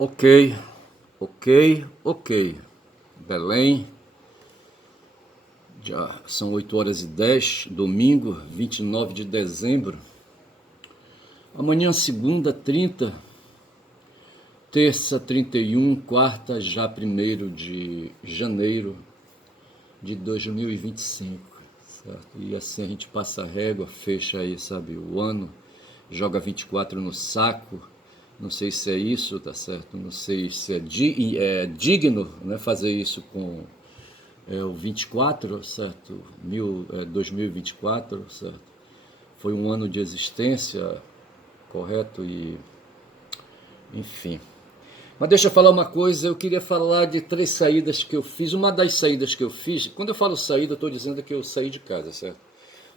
Ok, ok. Belém, já são 8h10, domingo, 29 de dezembro. Amanhã, segunda, 30, terça, 31, quarta, já 1º de janeiro de 2025. Certo? E assim a gente passa a régua, fecha aí, sabe, o ano, joga 24 no saco. Não sei se é isso, tá certo? Não sei se é digno, né, fazer isso com o 24, certo? 2024, certo? Foi um ano de existência, correto? E, enfim. Mas deixa eu falar uma coisa, eu queria falar de 3 saídas que eu fiz. Uma das saídas que eu fiz, quando eu falo saída, eu estou dizendo que eu saí de casa, certo?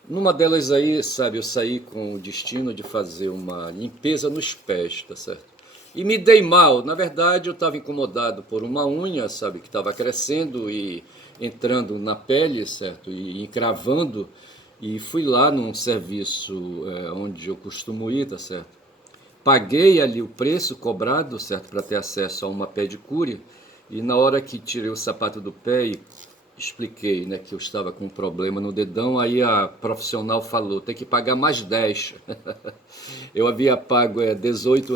Numa delas aí, sabe, eu saí com o destino de fazer uma limpeza nos pés, tá certo? E me dei mal. Na verdade, eu estava incomodado por uma unha, sabe, que estava crescendo e entrando na pele, certo? E encravando. E fui lá num serviço onde eu costumo ir, tá certo? Paguei ali o preço cobrado, certo, para ter acesso a uma pedicure. E na hora que tirei o sapato do pé e expliquei, né, que eu estava com um problema no dedão, aí a profissional falou, tem que pagar mais 10. Eu havia pago R$ 18,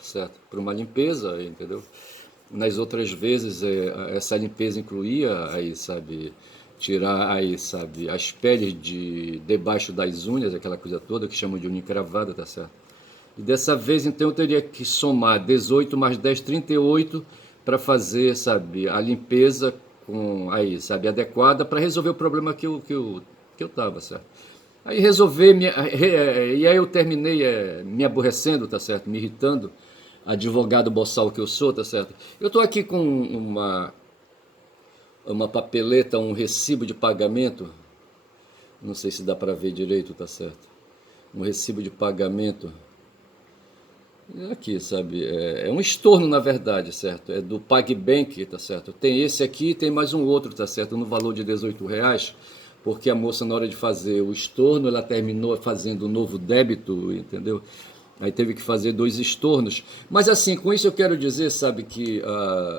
certo, por uma limpeza, entendeu? Nas outras vezes essa limpeza incluía aí, sabe, tirar aí, sabe, as peles de debaixo das unhas, aquela coisa toda que chamam de unha encravada, tá certo? E dessa vez, então, eu teria que somar 18 mais 10, 38 para fazer, sabe, a limpeza com, aí, sabe, adequada para resolver o problema que eu tava, certo? Aí resolver, e aí eu terminei me aborrecendo, tá certo? Me irritando, advogado boçal que eu sou, tá certo? Eu tô aqui com uma papeleta, um recibo de pagamento, não sei se dá para ver direito, tá certo? Um recibo de pagamento. Aqui, sabe, é um estorno na verdade, certo? É do PagBank, tá certo? Tem esse aqui e tem mais um outro, tá certo? No valor de R$ 18, porque a moça na hora de fazer o estorno, ela terminou fazendo um novo débito, entendeu? Aí teve que fazer 2 estornos. Mas assim, com isso eu quero dizer, sabe, que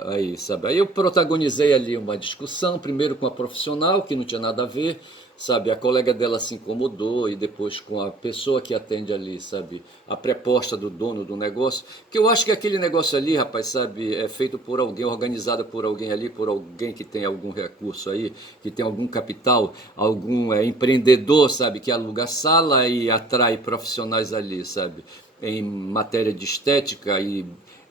aí, sabe, aí eu protagonizei ali uma discussão, primeiro com a profissional, que não tinha nada a ver, sabe, a colega dela se incomodou e depois com a pessoa que atende ali, sabe, a preposta do dono do negócio, que eu acho que aquele negócio ali, rapaz, sabe, é feito por alguém, organizado por alguém ali, por alguém que tem algum recurso aí, que tem algum capital, algum empreendedor, sabe, que aluga sala e atrai profissionais ali, sabe, em matéria de estética e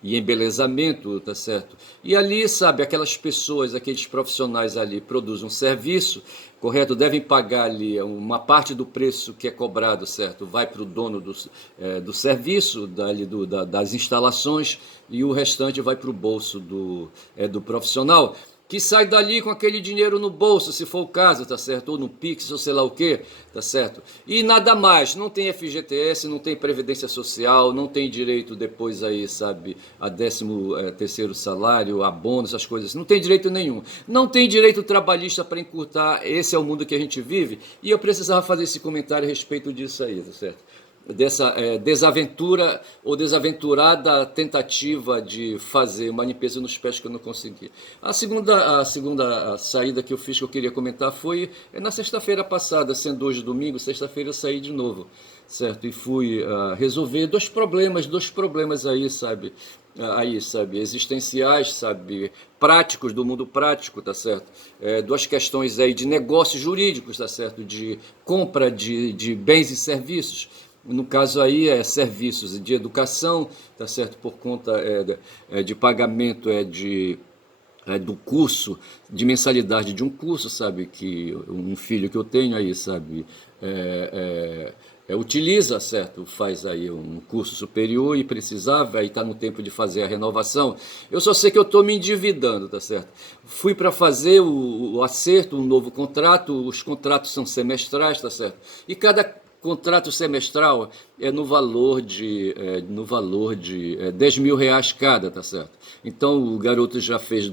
embelezamento, tá certo? E ali, sabe, aquelas pessoas, aqueles profissionais ali produzem um serviço, correto? Devem pagar ali uma parte do preço que é cobrado, certo? Vai para o dono do serviço, das instalações, e o restante vai para o bolso do profissional, que sai dali com aquele dinheiro no bolso, se for o caso, tá certo? Ou no Pix, ou sei lá o quê, tá certo? E nada mais, não tem FGTS, não tem Previdência Social, não tem direito depois aí, sabe, a 13º salário, a bônus, essas coisas, não tem direito nenhum. Não tem direito trabalhista para encurtar, esse é o mundo que a gente vive, e eu precisava fazer esse comentário a respeito disso aí, tá certo? Dessa desaventura ou desaventurada tentativa de fazer uma limpeza nos pés que eu não consegui. A segunda saída que eu fiz que eu queria comentar foi na sexta-feira passada, sendo hoje domingo, sexta-feira eu saí de novo, certo? E fui resolver dois problemas aí, sabe? Aí, sabe, existenciais, sabe, práticos do mundo prático, tá certo? Duas questões aí de negócios jurídicos, tá certo? De compra de bens e serviços. No caso aí serviços de educação, tá certo? Por conta de pagamento do curso, de mensalidade de um curso, sabe? Que um filho que eu tenho aí, sabe? Utiliza, certo? Faz aí um curso superior e precisava, aí está no tempo de fazer a renovação. Eu só sei que eu estou me endividando, tá certo? Fui para fazer o acerto, um novo contrato, os contratos são semestrais, tá certo? E cada contrato semestral no valor de R$ 10.000 cada, tá certo? Então o garoto já fez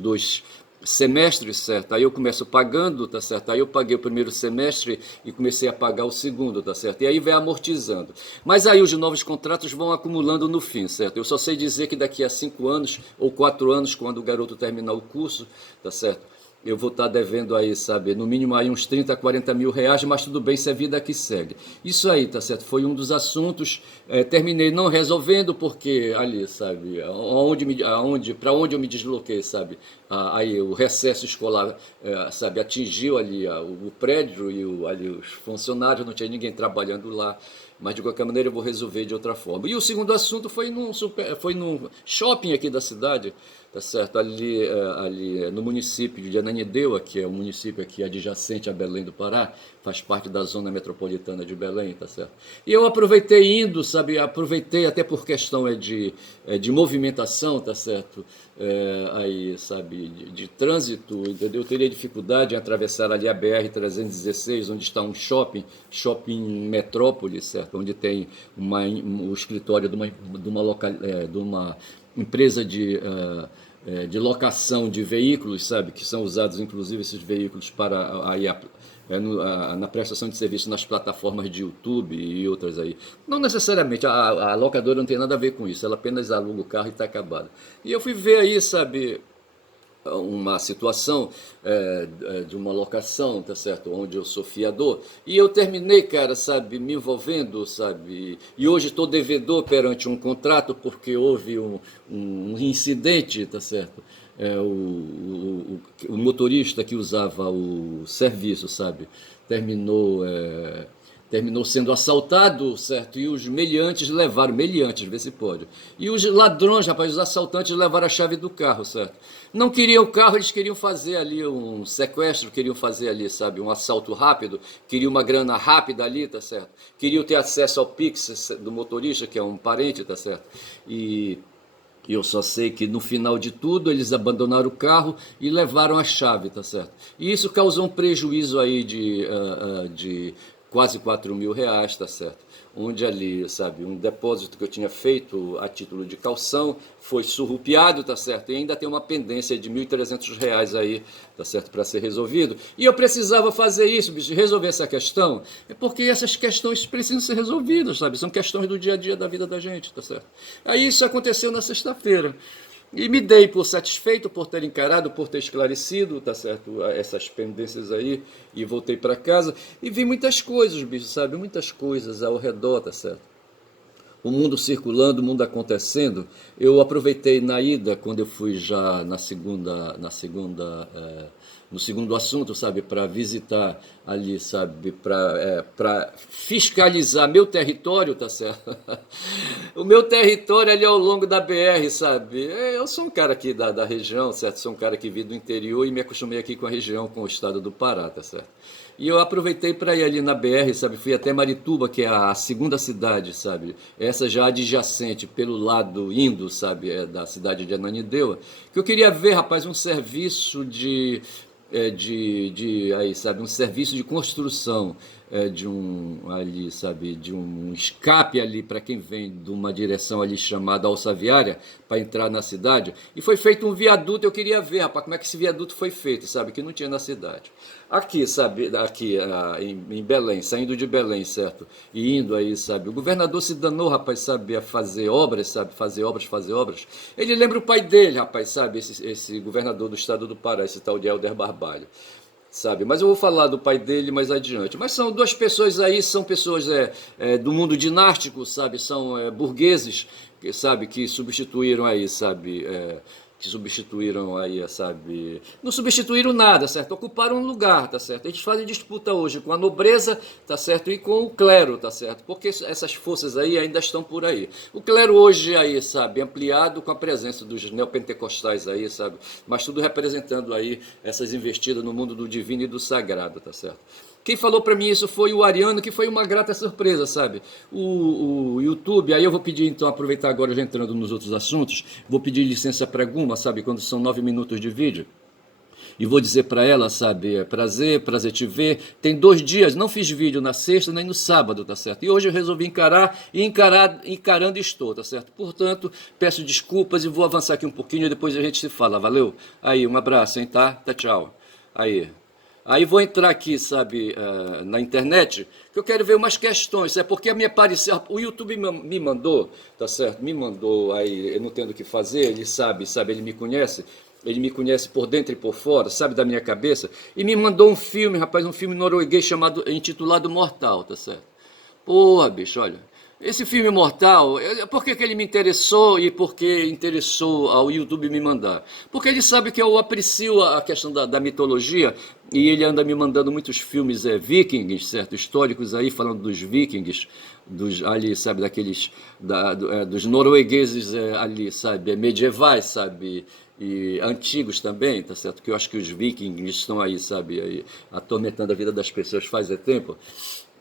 semestres, certo? Aí eu começo pagando, tá certo? Aí eu paguei o primeiro semestre e comecei a pagar o segundo, tá certo? E aí vai amortizando. Mas aí os novos contratos vão acumulando no fim, certo? Eu só sei dizer que daqui a 5 anos ou 4 anos, quando o garoto terminar o curso, tá certo? Eu vou estar devendo aí, sabe, no mínimo aí uns 30, 40 mil reais, mas tudo bem, se a vida que segue. Isso aí, tá certo? Foi um dos assuntos, terminei não resolvendo, porque ali, sabe, para onde eu me desloquei, sabe, aí o recesso escolar, sabe, atingiu ali o prédio e ali os funcionários, não tinha ninguém trabalhando lá, mas de qualquer maneira eu vou resolver de outra forma. E o segundo assunto foi num shopping aqui da cidade, tá certo? Ali no município de Ananindeua, que é um município aqui adjacente a Belém do Pará, faz parte da zona metropolitana de Belém, tá certo? E eu aproveitei indo, sabe? Aproveitei até por questão de movimentação, tá certo? Aí, sabe, de trânsito, entendeu? Eu teria dificuldade em atravessar ali a BR-316, onde está um shopping metrópole, certo? Onde tem o escritório de uma empresa de locação de veículos, sabe, que são usados inclusive esses veículos para na prestação de serviço nas plataformas de YouTube e outras aí. Não necessariamente, a locadora não tem nada a ver com isso, ela apenas aluga o carro e está acabada. E eu fui ver aí, sabe, uma situação de uma locação, tá certo? Onde eu sou fiador. E eu terminei, cara, sabe, me envolvendo, sabe? E hoje estou devedor perante um contrato porque houve um incidente, tá certo? O motorista que usava o serviço, sabe? Terminou. Terminou sendo assaltado, certo? E os meliantes, vê se pode. E os ladrões, rapaz, os assaltantes levaram a chave do carro, certo? Não queriam o carro, eles queriam fazer ali um sequestro, queriam fazer ali, sabe, um assalto rápido, queriam uma grana rápida ali, tá certo? Queriam ter acesso ao Pix do motorista, que é um parente, tá certo? E eu só sei que no final de tudo eles abandonaram o carro e levaram a chave, tá certo? E isso causou um prejuízo aí de quase 4 mil reais, tá certo? Onde ali, sabe, um depósito que eu tinha feito a título de calção foi surrupiado, tá certo? E ainda tem uma pendência de 1.300 reais aí, tá certo, para ser resolvido. E eu precisava fazer isso, bicho, resolver essa questão, porque essas questões precisam ser resolvidas, sabe? São questões do dia a dia da vida da gente, tá certo? Aí isso aconteceu na sexta-feira. E me dei por satisfeito por ter encarado, por ter esclarecido, tá certo, essas pendências aí, e voltei para casa e vi muitas coisas, bicho, sabe, muitas coisas ao redor, tá certo? O mundo circulando, o mundo acontecendo. Eu aproveitei na ida, quando eu fui já no segundo assunto, sabe, para visitar ali, sabe, para fiscalizar meu território, tá certo? O meu território ali ao longo da BR, sabe? Eu sou um cara aqui da região, certo? Sou um cara que vim do interior e me acostumei aqui com a região, com o estado do Pará, tá certo? E eu aproveitei para ir ali na BR, sabe? Fui até Marituba, que é a segunda cidade, sabe? Essa já adjacente, pelo lado indo, sabe? Da cidade de Ananindeua. Que eu queria ver, rapaz, um serviço aí, sabe? Um serviço de construção de ali, sabe? De um escape ali para quem vem de uma direção ali chamada Alçaviária para entrar na cidade. E foi feito um viaduto, eu queria ver, rapaz, como é que esse viaduto foi feito, sabe? Que não tinha na cidade. Aqui, sabe, aqui em Belém, saindo de Belém, certo? E indo aí, sabe? O governador se danou, rapaz, sabe, a fazer obras, sabe? Fazer obras. Ele lembra o pai dele, rapaz, sabe? Esse governador do estado do Pará, esse tal de Helder Barbalho. Sabe, mas eu vou falar do pai dele mais adiante. Mas são duas pessoas aí, são pessoas do mundo dinástico, sabe? São burgueses, sabe, que substituíram aí, sabe? Que substituíram aí, sabe? Não substituíram nada, certo? Ocuparam um lugar, tá certo? Eles fazem disputa hoje com a nobreza, tá certo? E com o clero, tá certo? Porque essas forças aí ainda estão por aí. O clero hoje aí, sabe? Ampliado com a presença dos neopentecostais aí, sabe? Mas tudo representando aí essas investidas no mundo do divino e do sagrado, tá certo? Quem falou para mim isso foi o Ariano, que foi uma grata surpresa, sabe? O YouTube, aí eu vou pedir, então, aproveitar agora já entrando nos outros assuntos, vou pedir licença para Guma, sabe? Quando são 9 minutos de vídeo. e vou dizer para ela, sabe, prazer te ver. Tem 2 dias, não fiz vídeo na sexta nem no sábado, tá certo? E hoje eu resolvi encarando estou, tá certo? Portanto, peço desculpas e vou avançar aqui um pouquinho e depois a gente se fala, valeu? Aí, um abraço, hein, tá? Tchau. Aí. Aí vou entrar aqui, sabe, na internet, que eu quero ver umas questões, é porque a minha apareceu, o YouTube me mandou, tá certo? Me mandou, aí eu não tendo o que fazer, ele sabe, ele me conhece por dentro e por fora, sabe da minha cabeça, e me mandou um filme, rapaz, um filme norueguês intitulado Mortal, tá certo? Porra, bicho, olha. Esse filme Mortal, por que ele me interessou e por que interessou ao YouTube me mandar? Porque ele sabe que eu aprecio a questão da mitologia e ele anda me mandando muitos filmes vikings, certo? Históricos aí, falando dos vikings, ali, sabe, dos noruegueses ali, sabe, medievais, sabe, e antigos também, tá certo? Que eu acho que os vikings estão aí, sabe, aí, atormentando a vida das pessoas faz tempo.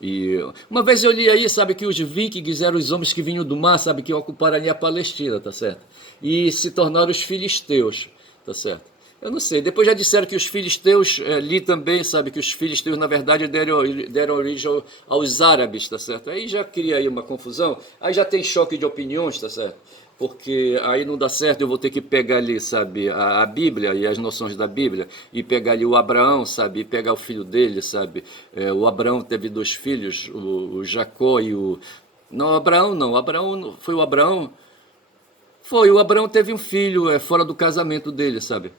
E uma vez eu li aí, sabe, que os vikings eram os homens que vinham do mar, sabe, que ocuparam ali a Palestina, tá certo? E se tornaram os filisteus, tá certo? Eu não sei, depois já disseram que os filisteus, li também, sabe, que os filisteus na verdade deram origem aos árabes, tá certo? Aí já cria aí uma confusão, aí já tem choque de opiniões, tá certo? Porque aí não dá certo, eu vou ter que pegar ali, sabe, a Bíblia e as noções da Bíblia, e pegar ali o Abraão, sabe, e pegar o filho dele, sabe. O Abraão teve 2 filhos, o Jacó e o... Não, Abraão não, foi o Abraão? Foi, o Abraão teve um filho fora do casamento dele, sabe?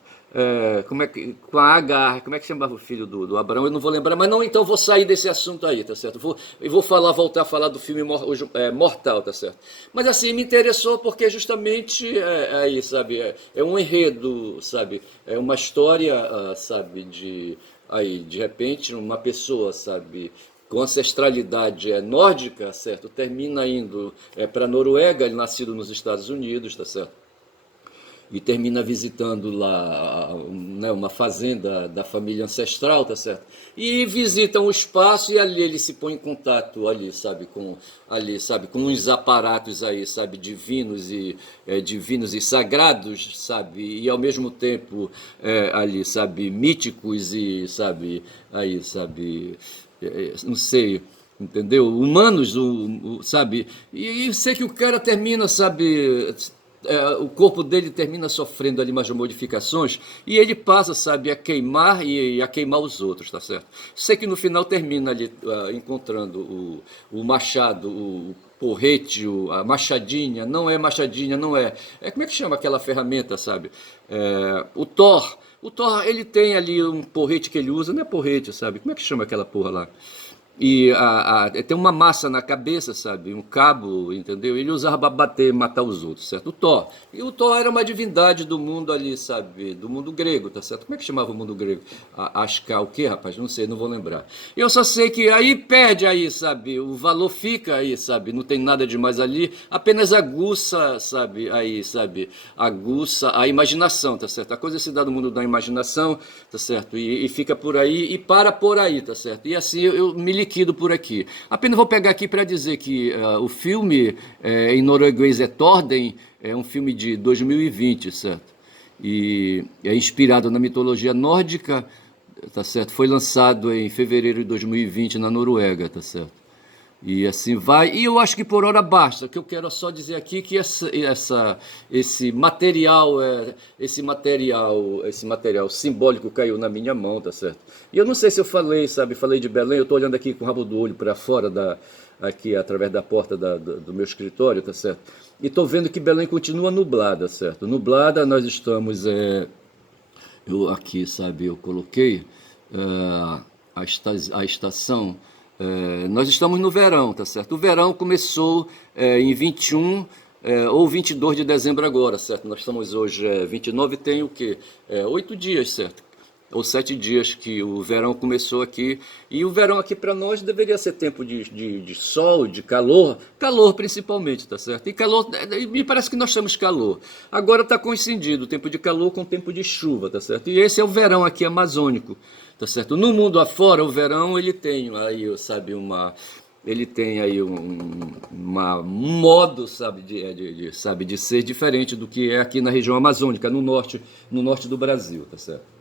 Como é que, com a Agar, como é que chamava o filho do Abraão? Eu não vou lembrar, mas não, então vou sair desse assunto aí, tá certo? Eu vou voltar a falar do filme Mortal, tá certo? Mas assim, me interessou porque justamente aí, sabe, é um enredo, sabe? É uma história, sabe, aí, de repente, uma pessoa, sabe, com ancestralidade nórdica, certo? Termina indo para a Noruega, ele nascido nos Estados Unidos, tá certo? E termina visitando lá, né, uma fazenda da família ancestral, tá certo? E visitam o espaço e ali ele se põe em contato com uns aparatos aí, sabe, divinos e sagrados, sabe, e ao mesmo tempo ali, sabe, míticos e, sabe, aí, sabe, não sei, entendeu? Humanos, sabe? E sei que o cara termina, sabe, o corpo dele termina sofrendo ali umas modificações e ele passa, sabe, a queimar e a queimar os outros, tá certo? Sei que no final termina ali encontrando o machado, o porrete, a machadinha, não é machadinha, não é. Como é que chama aquela ferramenta, sabe? O Thor. O Thor, ele tem ali um porrete que ele usa, não é porrete, sabe? Como é que chama aquela porra lá? E tem uma massa na cabeça, sabe? Um cabo, entendeu? Ele usava para bater e matar os outros, certo? O Thor. E o Thor era uma divindade do mundo ali, sabe? Do mundo grego, tá certo? Como é que chamava o mundo grego? Ascar o quê, rapaz? Não sei, não vou lembrar. Eu só sei que aí perde aí, sabe? O valor fica aí, sabe? Não tem nada demais ali. Apenas aguça, sabe? Aí, sabe? Aguça a imaginação, tá certo? A coisa se dá no mundo da imaginação, tá certo? E fica por aí e para por aí, tá certo? E assim eu me liquido por aqui. Apenas vou pegar aqui para dizer que o filme em norueguês é Torden, é um filme de 2020, certo? E é inspirado na mitologia nórdica, tá certo? Foi lançado em fevereiro de 2020 na Noruega, tá certo? E assim vai. E eu acho que por hora basta. O que eu quero só dizer aqui que esse material simbólico caiu na minha mão, tá certo? E eu não sei se eu falei, sabe? Falei de Belém. Eu estou olhando aqui com o rabo do olho para fora aqui através da porta do meu escritório, tá certo? E estou vendo que Belém continua nublada, certo? Nublada, nós estamos eu aqui, sabe? Eu coloquei a estação. Nós estamos no verão, tá certo? O verão começou em 21 ou 22 de dezembro agora, certo? Nós estamos hoje 29, tem o quê? 8 dias, certo? Ou 7 dias que o verão começou aqui. E o verão aqui para nós deveria ser tempo de sol, de calor principalmente, tá certo? E calor, me parece que nós temos calor. Agora está coincidindo o tempo de calor com o tempo de chuva, tá certo? E esse é o verão aqui amazônico, tá certo? No mundo afora, o verão ele tem aí, sabe, ele tem aí um modo, sabe, de ser diferente do que é aqui na região amazônica, no norte do Brasil, tá certo?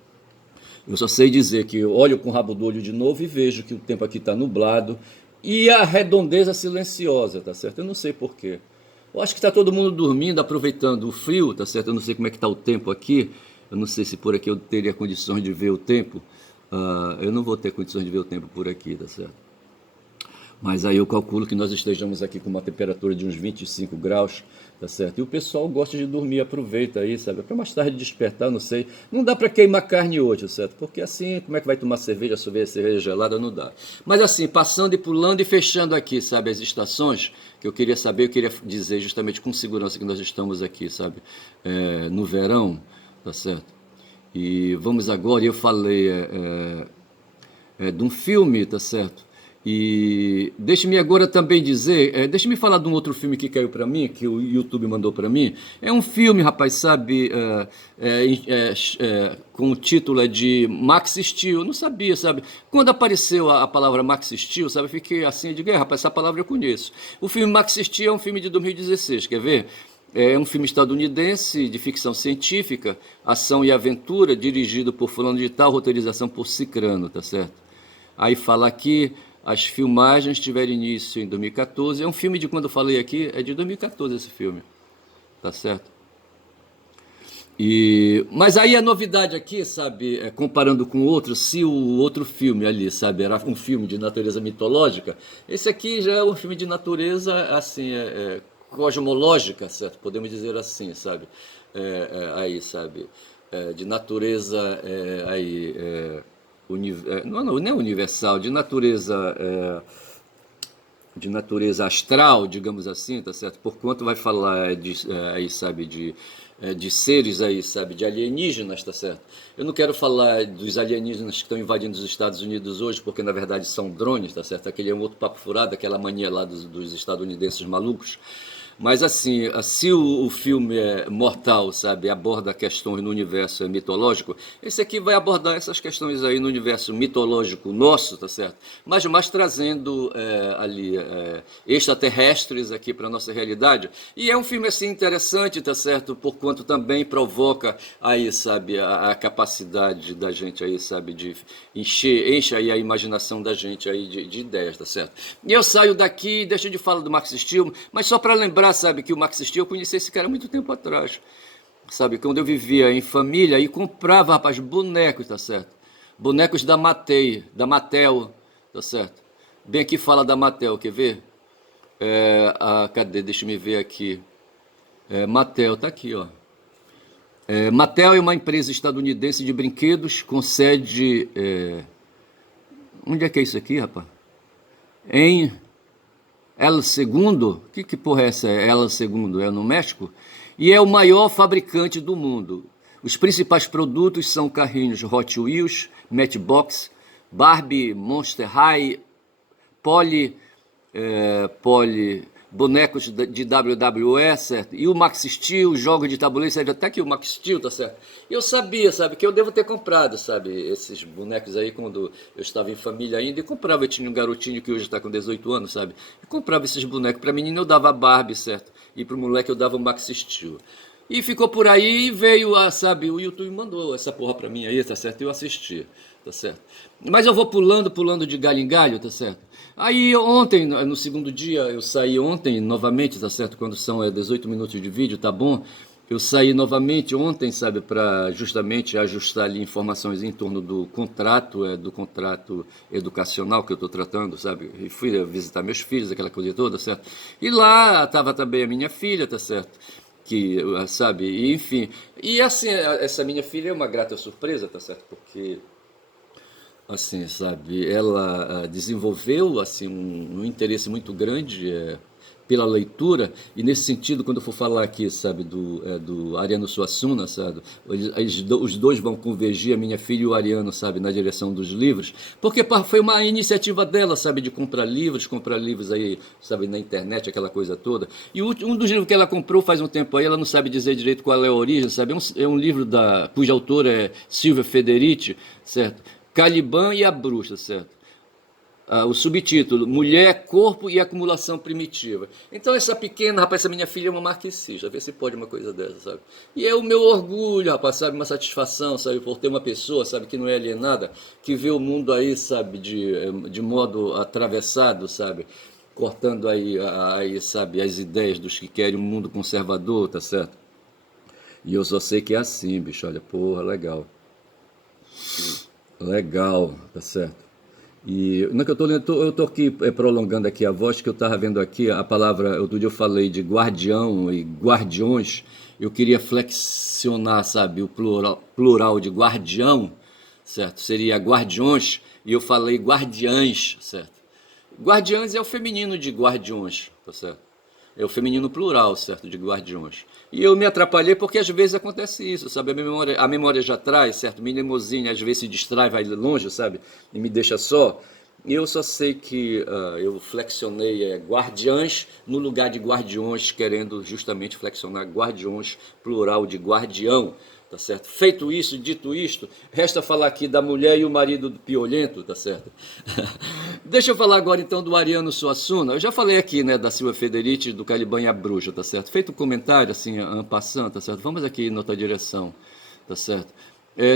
Eu só sei dizer que eu olho com o rabo do olho de novo e vejo que o tempo aqui está nublado e a redondeza silenciosa, tá certo? Eu não sei por quê. Eu acho que está todo mundo dormindo, aproveitando o frio, tá certo? Eu não sei como é que está o tempo aqui. Eu não sei se por aqui eu teria condições de ver o tempo. Eu não vou ter condições de ver o tempo por aqui, tá certo? Mas aí eu calculo que nós estejamos aqui com uma temperatura de uns 25 graus, tá certo? E o pessoal gosta de dormir, aproveita aí, sabe? Para mais tarde despertar, não sei. Não dá para queimar carne hoje, tá certo? Porque assim, como é que vai tomar cerveja, cerveja gelada? Não dá. Mas assim, passando e pulando e fechando aqui, sabe? As estações, que eu queria saber, eu queria dizer justamente com segurança que nós estamos aqui, sabe? No verão, tá certo? E vamos agora, eu falei de um filme, tá certo? E deixe-me agora também dizer, deixe-me falar de um outro filme que caiu para mim, que o YouTube mandou para mim. É um filme, rapaz, sabe, com o título de Max Steel. Eu não sabia, sabe? Quando apareceu a palavra Max Steel, sabe, eu fiquei assim, eu digo, rapaz, essa palavra eu conheço. O filme Max Steel é um filme de 2016, quer ver? É um filme estadunidense de ficção científica, ação e aventura, dirigido por fulano de tal, roteirização por Cicrano, tá certo? Aí fala aqui, as filmagens tiveram início em 2014. É um filme de quando eu falei aqui, é de 2014 esse filme, tá certo? Mas aí a novidade aqui, sabe, comparando com outros, se o outro filme ali, sabe, era um filme de natureza mitológica, esse aqui já é um filme de natureza, assim, cosmológica, certo? Podemos dizer assim, sabe? Aí, sabe, de natureza, não é universal, de natureza astral, digamos assim, tá certo? Porquanto vai falar aí, sabe, de seres aí, sabe, de alienígenas, tá certo? Eu não quero falar dos alienígenas que estão invadindo os Estados Unidos hoje, porque na verdade são drones, tá certo? Aquele é um outro papo furado, aquela mania lá dos estadunidenses malucos. Mas assim, se o filme é mortal, sabe, aborda questões no universo mitológico, esse aqui vai abordar essas questões aí no universo mitológico nosso, tá certo? Mas trazendo extraterrestres aqui para nossa realidade. E é um filme assim interessante, tá certo? Por quanto também provoca aí, sabe, a capacidade da gente aí, sabe, de enche aí a imaginação da gente aí de ideias, tá certo? E eu saio daqui, deixo de falar do Max Steel, mas só para lembrar, sabe, que o Max Steel, eu conheci esse cara há muito tempo atrás, sabe, quando eu vivia em família e comprava, rapaz, bonecos, tá certo? Bonecos da Mattel, tá certo? Bem aqui fala da Mattel, quer ver? Cadê? Deixa eu me ver aqui. Mattel, tá aqui, ó. Mattel é uma empresa estadunidense de brinquedos com sede... onde é que é isso aqui, rapaz? Em El Segundo, que porra é essa? El Segundo, é no México? E é o maior fabricante do mundo. Os principais produtos são carrinhos Hot Wheels, Matchbox, Barbie, Monster High, Polly, bonecos de WWE, certo? E o Max Steel, jogos de tabuleiro, certo? Até que o Max Steel, tá certo? E eu sabia, sabe, que eu devo ter comprado, sabe, esses bonecos aí quando eu estava em família ainda, e comprava, eu tinha um garotinho que hoje está com 18 anos, sabe? E comprava esses bonecos. Para menina eu dava a Barbie, certo? E para o moleque eu dava o Max Steel. E ficou por aí e veio, sabe, o YouTube mandou essa porra pra mim aí, tá certo? Eu assisti, tá certo? Mas eu vou pulando de galho em galho, tá certo? Aí ontem, no segundo dia, eu saí ontem novamente, tá certo? Quando são 18 minutos de vídeo, tá bom? Eu saí novamente ontem, sabe, para justamente ajustar ali informações em torno do contrato educacional que eu estou tratando, sabe? E fui visitar meus filhos, aquela coisa toda, certo? E lá estava também a minha filha, tá certo? Que, sabe, e, enfim. E assim, essa minha filha é uma grata surpresa, tá certo? Porque, assim, sabe, ela desenvolveu, assim, um interesse muito grande pela leitura, e nesse sentido, quando eu for falar aqui, sabe, do Ariano Suassuna, sabe, os dois vão convergir, a minha filha e o Ariano, sabe, na direção dos livros, porque foi uma iniciativa dela, sabe, de comprar livros aí, sabe, na internet, aquela coisa toda. E um dos livros que ela comprou faz um tempo aí, ela não sabe dizer direito qual é a origem, sabe, é um livro cuja autora é Silvia Federici, certo? Caliban e a Bruxa, certo? o subtítulo, Mulher, Corpo e Acumulação Primitiva. Então essa pequena, rapaz, essa minha filha é uma marxista, vê se pode uma coisa dessa, sabe? E é o meu orgulho, rapaz, sabe, uma satisfação, sabe, por ter uma pessoa, sabe, que não é alienada, que vê o mundo aí, sabe, de modo atravessado, sabe, cortando aí, sabe, as ideias dos que querem um mundo conservador, tá certo? E eu só sei que é assim, bicho, olha, porra, legal. Legal, tá certo. E não é que eu estou lendo, eu tô aqui prolongando aqui a voz, que eu estava vendo aqui a palavra, outro dia eu falei de guardião e guardiões, eu queria flexionar, sabe, o plural de guardião, certo? Seria guardiões, e eu falei guardiães, certo? Guardiães é o feminino de guardiões, tá certo? É o feminino plural, certo, de guardiões. E eu me atrapalhei porque às vezes acontece isso, sabe? A memória já traz, certo? Minha limusine às vezes se distrai, vai longe, sabe? E me deixa só. E eu só sei que eu flexionei guardiães no lugar de guardiões, querendo justamente flexionar guardiões, plural de guardião, tá certo? Feito isso, dito isto, resta falar aqui da mulher e o marido do piolento, tá certo? Deixa eu falar agora então do Ariano Suassuna. Eu já falei aqui, né, da Silvia Federici, do Caliban e a Bruxa, tá certo? Feito um comentário, assim, en passant, tá certo? Vamos aqui em outra direção, tá certo?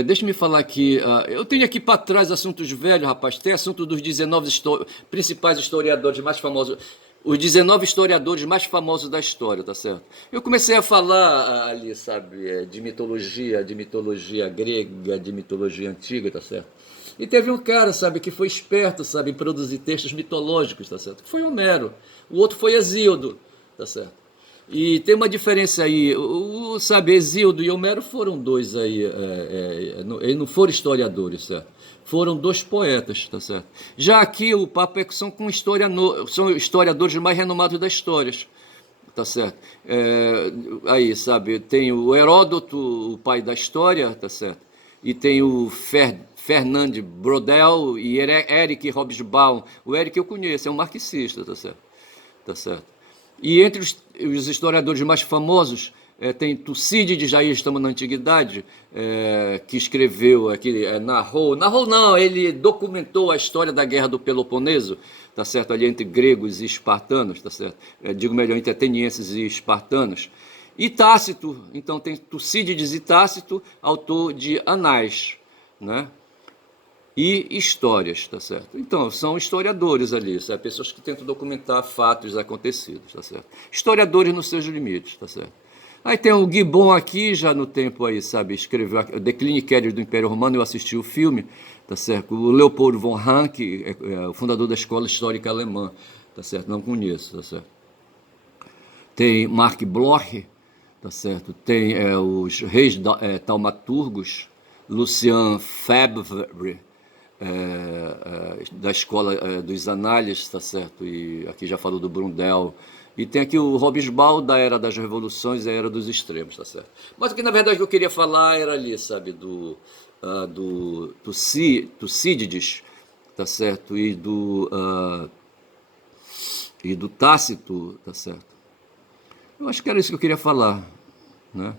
Deixa-me falar aqui, eu tenho aqui para trás assuntos velhos, rapaz, tem assunto dos 19 principais historiadores mais famosos, os 19 historiadores mais famosos da história, tá certo? Eu comecei a falar ali, sabe, de mitologia grega, de mitologia antiga, tá certo? E teve um cara, sabe, que foi esperto, sabe, em produzir textos mitológicos, tá certo? Que foi Homero. O outro foi Hesíodo, tá certo? E tem uma diferença aí, sabe, Hesíodo e Homero foram dois aí, eles não foram historiadores, certo? Foram dois poetas, tá certo? Já aqui o papo é que são historiadores mais renomados das histórias, tá certo? Aí, sabe, tem o Heródoto, o pai da história, tá certo? E tem o Fernand Braudel e Eric Hobsbawm. O Eric eu conheço, é um marxista, tá certo? Tá certo? E entre os historiadores mais famosos, tem Tucídides, aí estamos na antiguidade, que escreveu, narrou não, ele documentou a história da guerra do Peloponeso, tá certo, ali entre gregos e espartanos, tá certo, digo melhor, entre atenienses e espartanos. E Tácito, então tem Tucídides e Tácito, autor de Anais, né? E histórias, tá certo? Então, são historiadores ali, sabe? Pessoas que tentam documentar fatos acontecidos, tá certo? Historiadores nos seus limites, tá certo? Aí tem o Gibbon aqui, já no tempo aí, sabe? Escreveu o Declínio e Queda do Império Romano, eu assisti o filme, tá certo? O Leopold von Ranke, o fundador da Escola Histórica Alemã, tá certo? Não conheço, tá certo? Tem Mark Bloch, tá certo? Tem os reis taumaturgos, Lucien Febvre, da escola dos análises, tá certo? E aqui já falou do Brundel. E tem aqui o Hobsbawm, da Era das Revoluções e a Era dos Extremos, tá certo? Mas o que na verdade eu queria falar era ali, sabe, do Tucídides, tá certo? E do Tácito, tá certo? Eu acho que era isso que eu queria falar, né?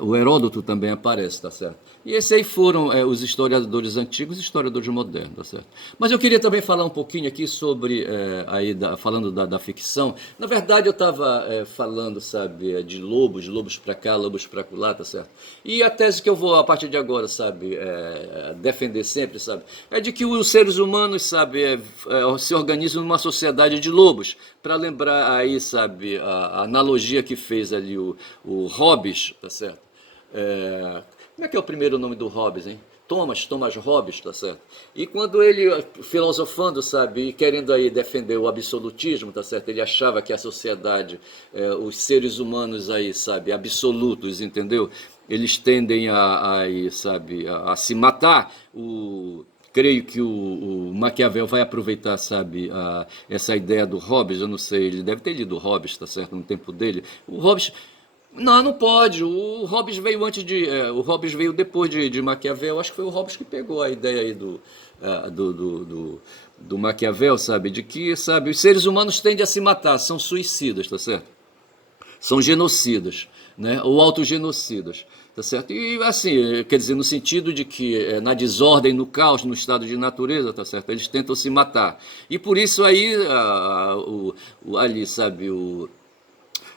O Heródoto também aparece, tá certo? E esses aí foram os historiadores antigos e historiadores modernos, tá certo? Mas eu queria também falar um pouquinho aqui sobre, falando da ficção. Na verdade, eu estava falando, sabe, de lobos para cá, lobos para lá, tá certo? E a tese que eu vou, a partir de agora, sabe, defender sempre, sabe, é de que os seres humanos, sabe, se organizam numa sociedade de lobos. Para lembrar aí, sabe, a analogia que fez ali o Hobbes, tá certo? Como é que é o primeiro nome do Hobbes, hein? Thomas Hobbes, tá certo? E quando ele, filosofando, sabe, e querendo aí defender o absolutismo, tá certo? Ele achava que a sociedade, os seres humanos aí, sabe, absolutos, entendeu? Eles tendem sabe, a se matar. Creio que o Maquiavel vai aproveitar, sabe, essa ideia do Hobbes, eu não sei, ele deve ter lido o Hobbes, tá certo, no tempo dele. O Hobbes, não pode, o Hobbes veio o Hobbes veio depois de Maquiavel, acho que foi o Hobbes que pegou a ideia aí do Maquiavel, sabe, de que, sabe, os seres humanos tendem a se matar, são suicidas, tá certo? São genocidas. né? Ou autogenocidas, tá certo? E assim, quer dizer, no sentido de que na desordem, no caos, no estado de natureza, tá certo? Eles tentam se matar. E por isso aí, ali, sabe,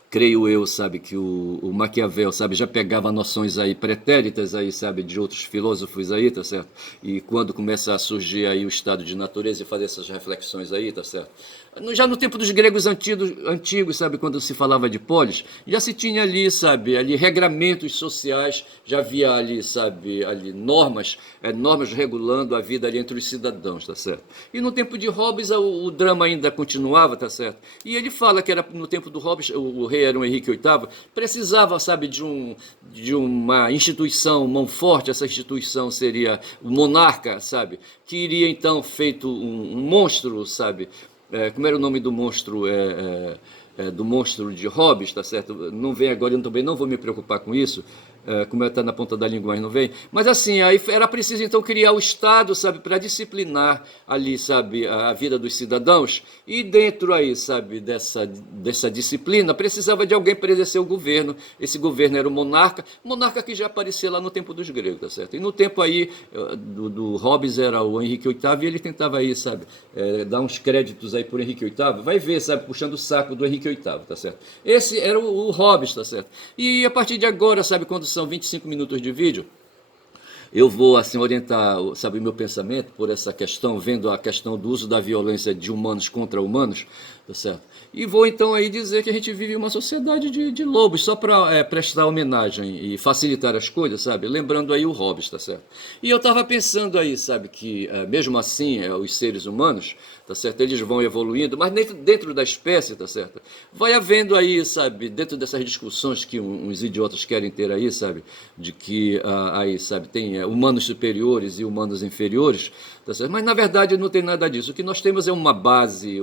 creio eu, sabe, que o Maquiavel, sabe, já pegava noções aí pretéritas aí, sabe, de outros filósofos aí, tá certo? E quando começa a surgir aí o estado de natureza e fazer essas reflexões aí, tá certo? Já no tempo dos gregos antigos, sabe, quando se falava de polis, já se tinha ali, sabe, ali regramentos sociais, já havia ali, sabe, ali normas regulando a vida ali entre os cidadãos, tá certo? E no tempo de Hobbes o drama ainda continuava, tá certo? E ele fala que era no tempo do Hobbes, o rei era o Henrique VIII, precisava, sabe, de uma instituição, mão forte, essa instituição seria o monarca, sabe, que iria então feito um monstro, sabe, como era o nome do monstro? Do monstro de Hobbes, tá certo? Não vem agora, eu também não vou me preocupar com isso, como está na ponta da língua, mas não vem. Mas assim, aí era preciso então criar o Estado, sabe, para disciplinar ali, sabe, a vida dos cidadãos. E dentro aí, sabe, dessa disciplina, precisava de alguém para exercer o governo. Esse governo era o monarca que já aparecia lá no tempo dos gregos, tá certo? E no tempo aí do Hobbes era o Henrique VIII, e ele tentava aí, sabe, dar uns créditos aí por Henrique VIII, vai ver, sabe, puxando o saco do Henrique VIII, tá certo? Esse era o Hobbes, tá certo? E a partir de agora, sabe, quando são 25 minutos de vídeo, eu vou assim orientar, sabe, o meu pensamento por essa questão, vendo a questão do uso da violência de humanos contra humanos, tá certo? E vou então aí dizer que a gente vive uma sociedade de lobos, só para prestar homenagem e facilitar as coisas, sabe? Lembrando aí o Hobbes, tá certo? E eu estava pensando aí, sabe, que mesmo assim os seres humanos, tá certo? Eles vão evoluindo, mas dentro da espécie, tá certo? Vai havendo aí, sabe, dentro dessas discussões que uns idiotas querem ter aí, sabe, de que aí, sabe, tem humanos superiores e humanos inferiores, tá certo? Mas na verdade não tem nada disso. O que nós temos é uma base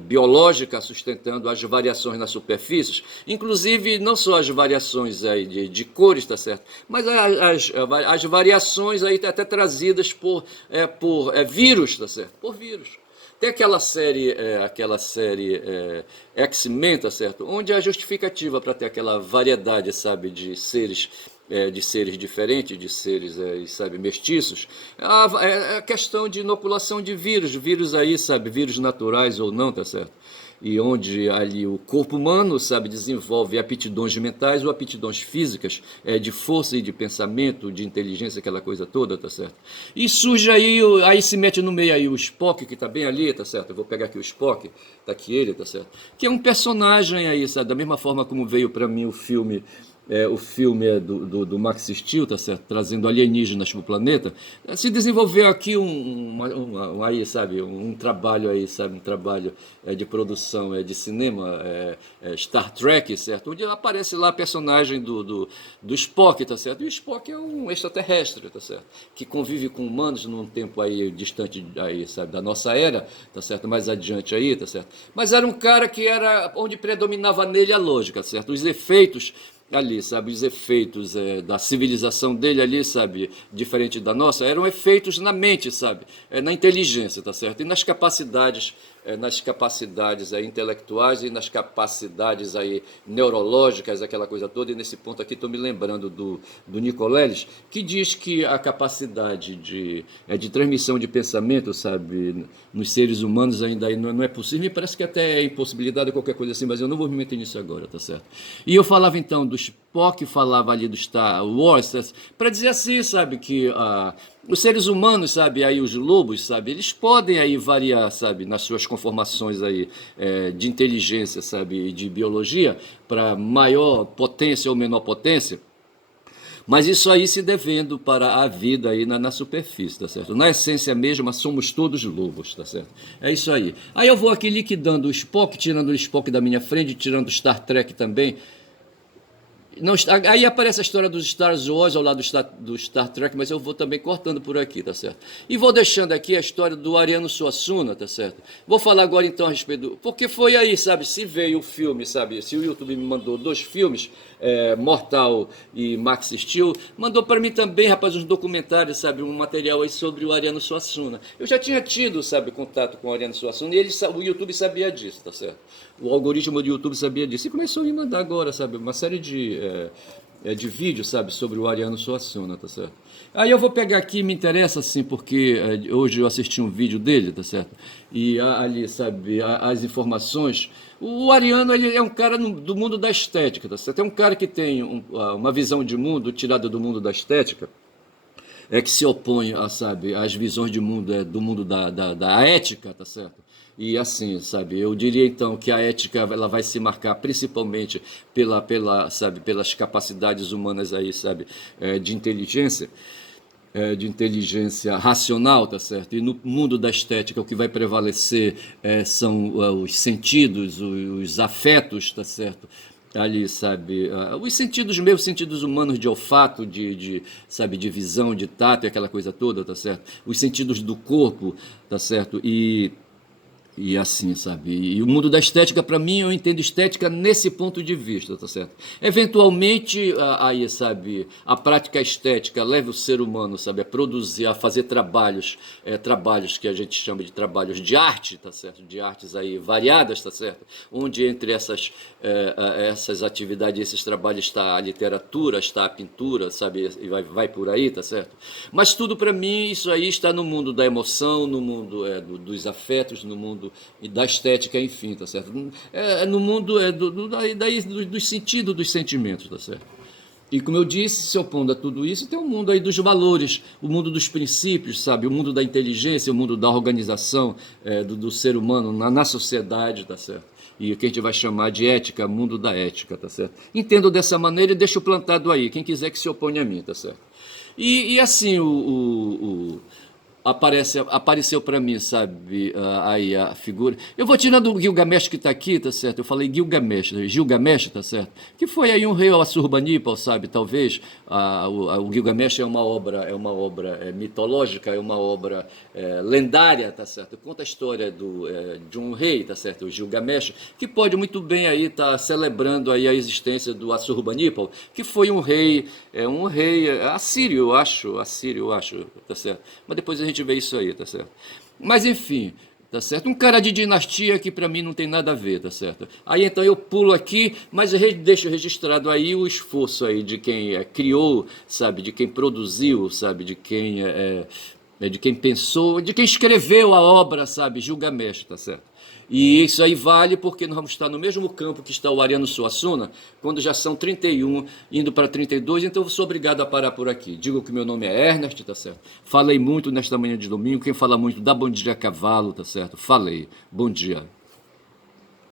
biológica sustentando as variações nas superfícies, inclusive não só as variações aí de cores, tá certo? Mas as variações aí até trazidas por vírus, tá certo? Por vírus. Tem aquela série X-Men, tá certo? Onde a justificativa para ter aquela variedade, sabe, de seres diferentes, de seres, sabe, mestiços, é a questão de inoculação de vírus aí, sabe, vírus naturais ou não, tá certo? E onde ali o corpo humano, sabe, desenvolve aptidões mentais ou aptidões físicas, de força e de pensamento, de inteligência, aquela coisa toda, tá certo? E surge aí se mete no meio aí o Spock, que tá bem ali, tá certo? Eu vou pegar aqui o Spock, tá aqui ele, tá certo? Que é um personagem aí, sabe, da mesma forma como veio para mim o filme do Max Steel, tá certo? Trazendo alienígenas para o planeta, se desenvolveu aqui aí, sabe, um trabalho aí, sabe, um trabalho de produção de cinema, Star Trek, certo? Onde aparece lá a personagem do Spock, tá certo? E o Spock é um extraterrestre, tá certo? Que convive com humanos num tempo aí distante aí, sabe, da nossa era, tá certo? Mais adiante aí, tá certo? Mas era um cara que era onde predominava nele a lógica, certo? Os efeitos ali, sabe, os efeitos da civilização dele ali, sabe, diferente da nossa, eram efeitos na mente, sabe, na inteligência, tá certo? E nas capacidades aí intelectuais e nas capacidades aí neurológicas, aquela coisa toda. E nesse ponto aqui estou me lembrando do Nicoleles, que diz que a capacidade de transmissão de pensamento, sabe, nos seres humanos ainda não é possível. Me parece que até é impossibilidade ou qualquer coisa assim, mas eu não vou me meter nisso agora, tá certo? E eu falava então do Spock, falava ali do Star Wars, para dizer assim, sabe, que os seres humanos, sabe, aí os lobos, sabe, eles podem aí variar, sabe, nas suas conformações aí de inteligência, sabe, e de biologia, para maior potência ou menor potência, mas isso aí se devendo para a vida aí na superfície, tá certo? Na essência mesma, somos todos lobos, tá certo? É isso aí. Aí eu vou aqui liquidando o Spock, tirando o Spock da minha frente, tirando o Star Trek também. Não, aí aparece a história dos Star Wars ao lado do Star Trek, mas eu vou também cortando por aqui, tá certo? E vou deixando aqui a história do Ariano Suassuna, tá certo? Vou falar agora então a respeito porque foi aí, sabe, se veio o filme, sabe, se o YouTube me mandou 2 filmes, Mortal e Max Steel, mandou para mim também, rapaz, uns documentários, sabe, um material aí sobre o Ariano Suassuna. Eu já tinha tido, sabe, contato com o Ariano Suassuna e o YouTube sabia disso, tá certo? O algoritmo do YouTube sabia disso e começou a me mandar agora, sabe, uma série de vídeos, sabe, sobre o Ariano Suassuna, tá certo? Aí eu vou pegar aqui, me interessa assim, porque hoje eu assisti um vídeo dele, tá certo? E ali, sabe, as informações. O Ariano, ele é um cara do mundo da estética, tá certo? É um cara que tem uma visão de mundo tirada do mundo da estética, que se opõe, sabe, às visões de mundo, do mundo da ética, tá certo? E assim, sabe, eu diria então que a ética ela vai se marcar principalmente sabe, pelas capacidades humanas aí, sabe, de inteligência racional, tá certo? E no mundo da estética o que vai prevalecer são os sentidos, os afetos, tá certo? Ali, sabe, os sentidos meus, sentidos humanos de olfato, sabe, de visão, de tato e aquela coisa toda, tá certo? Os sentidos do corpo, tá certo? E assim, sabe? E o mundo da estética, para mim, eu entendo estética nesse ponto de vista, tá certo? Eventualmente, aí, sabe, a prática estética leva o ser humano, sabe, a produzir, a fazer trabalhos que a gente chama de trabalhos de arte, tá certo? De artes aí variadas, tá certo? Onde entre essas atividades, esses trabalhos está a literatura, está a pintura, sabe? E vai por aí, tá certo? Mas tudo para mim, isso aí está no mundo da emoção, no mundo dos afetos, no mundo e da estética, enfim, tá certo? No mundo dos sentidos, dos sentimentos, tá certo? E como eu disse, se opondo a tudo isso, tem o mundo aí dos valores, o mundo dos princípios, sabe? O mundo da inteligência, o mundo da organização do ser humano na sociedade, tá certo? E o que a gente vai chamar de ética, mundo da ética, tá certo? Entendo dessa maneira e deixo plantado aí, quem quiser que se oponha a mim, tá certo? E assim, apareceu para mim, sabe, aí a figura. Eu vou tirando o Gilgamesh que está aqui, tá certo? Eu falei Gilgamesh, tá certo? Que foi aí um rei Assurbanipal, sabe? Talvez o Gilgamesh é uma obra mitológica, é uma obra lendária, tá certo? Conta a história de um rei, tá certo? O Gilgamesh, que pode muito bem aí estar celebrando aí a existência do Assurbanipal, que foi um rei assírio, eu acho, tá certo? Mas depois a gente vê isso aí, tá certo? Mas enfim, tá certo? Um cara de dinastia que para mim não tem nada a ver, tá certo? Aí então eu pulo aqui, mas eu deixo registrado aí o esforço aí de quem criou, sabe? De quem produziu, sabe? De quem pensou, de quem escreveu a obra, sabe? Gilgamesh, tá certo? E isso aí vale porque nós vamos estar no mesmo campo que está o Ariano Suassuna, quando já são 31, indo para 32, então eu sou obrigado a parar por aqui. Digo que meu nome é Ernest, tá certo? Falei muito nesta manhã de domingo, quem fala muito dá bom dia a cavalo, tá certo? Falei. Bom dia.